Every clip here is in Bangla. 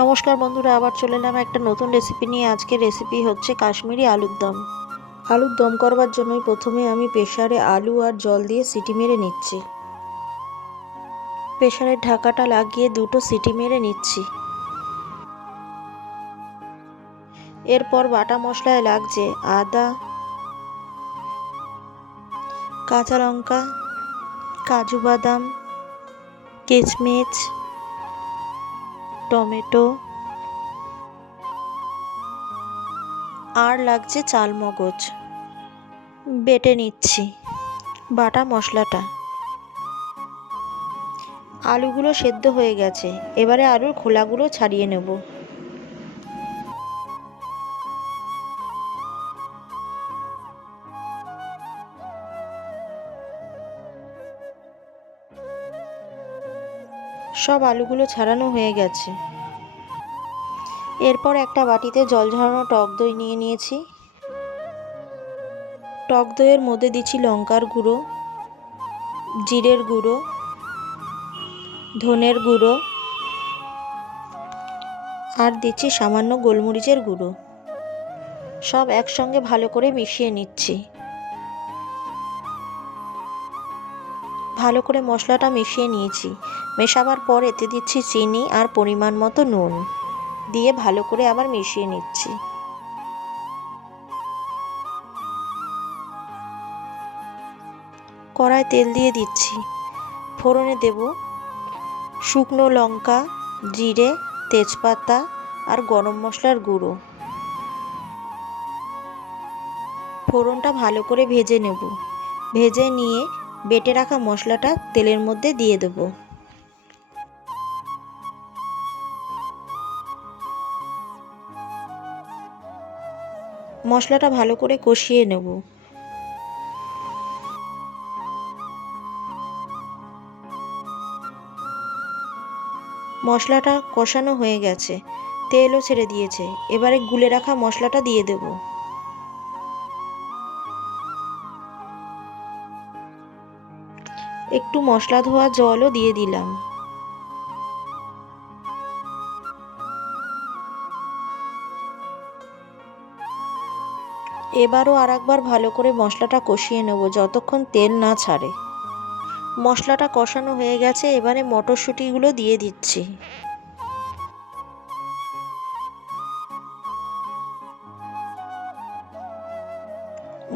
নমস্কার বন্ধুরা, আবার চলে এলাম একটা নতুন রেসিপি নিয়ে। আজকের রেসিপি হচ্ছে কাশ্মীরি আলুর দম। আলুর দম করবার জন্যই প্রথমে আমি প্রেসারে আলু আর জল দিয়ে সিটি মেরে নিচ্ছি। প্রেসারের ঢাকাটা লাগিয়ে দুটো সিটি মেরে নিচ্ছি। এরপর বাটা মশলায় লাগছে আদা, কাঁচা লঙ্কা, কাজু বাদাম, কিশমিশ, টমেটো আর লাগছে চালমগজ। বেটে নিচ্ছি বাটা মশলাটা। আলুগুলো সেদ্ধ হয়ে গেছে, এবারে আলুর খোলাগুলো ছাড়িয়ে নেব। সব আলুগুলো ছাড়ানো হয়ে গেছে। এরপর একটা বাটিতে জল ঝরানো টক দই নিয়ে নিয়েছি। টক দইয়ের মধ্যে দিচ্ছি লঙ্কার গুঁড়ো, জিরের গুঁড়ো, ধনের গুঁড়ো আর দিচ্ছি সামান্য গোলমরিচের গুঁড়ো। সব একসঙ্গে ভালো করে মিশিয়ে নিচ্ছি। ভালো করে মশলাটা মিশিয়ে নিয়েছি। মেশাবার পর এতে দিচ্ছি চিনি আর পরিমাণ মতো নুন দিয়ে ভালো করে আবার মিশিয়ে নিচ্ছি। কড়ায় তেল দিয়ে দিচ্ছি। ফোড়নে দেব শুকনো লঙ্কা, জিরে, তেজপাতা আর গরম মশলার গুঁড়ো। ফোড়নটা ভালো করে ভেজে নেব। ভেজে নিয়ে বেটে রাখা মশলাটা তেলের মধ্যে দিয়ে দেব। মশলাটা ভালো করে কষিয়ে নেব। মশলাটা কষানো হয়ে গেছে, তেলও ছেড়ে দিয়েছে। এবারে গুলে রাখা মশলাটা দিয়ে দেব। একটু মশলা ধোয়া জলও দিয়ে দিলাম। এবারও আরেকবার ভালো করে মশলাটা কষিয়ে নেব যতক্ষণ তেল না ছাড়ে। মশলাটা কষানো হয়ে গেছে, এবারে মটরশুঁটিগুলো দিয়ে দিচ্ছি।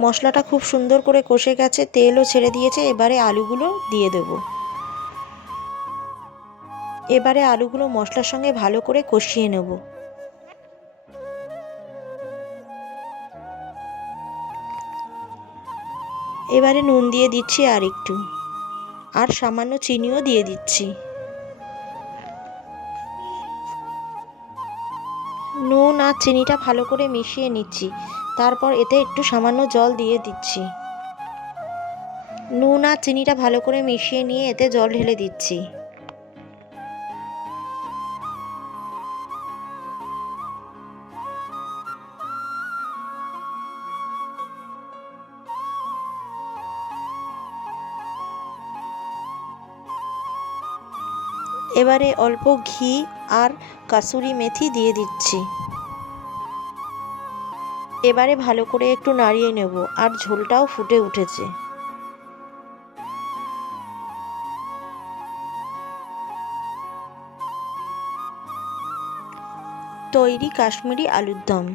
মশলাটা খুব সুন্দর করে কষে গেছে, তেলও ছেড়ে দিয়েছে। এবারে আলুগুলো দিয়ে দেব। এবারে আলুগুলো মশলার সঙ্গে ভালো করে কষিয়ে নেব। এবারে নুন দিয়ে দিচ্ছি আর একটু, আর সামান্য চিনিও দিয়ে দিচ্ছি। নুন আর চিনিটা ভালো করে মিশিয়ে নিচ্ছি। তারপর এতে একটু সামান্য জল দিয়ে দিচ্ছি। নুন আর চিনিটা ভালো করে মিশিয়ে নিয়ে এতে জল ঢেলে দিচ্ছি। এবারে অল্প ঘি আর কাসুরি মেথি দিয়ে দিচ্ছি। এবারে ভালো করে একটু নাড়িয়ে নেব, আর ঝোলটাও ফুটে উঠেছে। তৈরি কাশ্মীরি আলুর দম।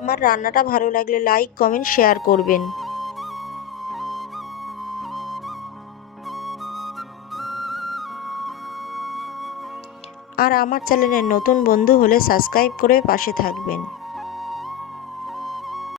আমার রান্নাটা ভালো লাগলে লাইক, কমেন্ট, শেয়ার করবেন। আর আমার চ্যানেলের নতুন বন্ধু হলে সাবস্ক্রাইব করে পাশে থাকবেন।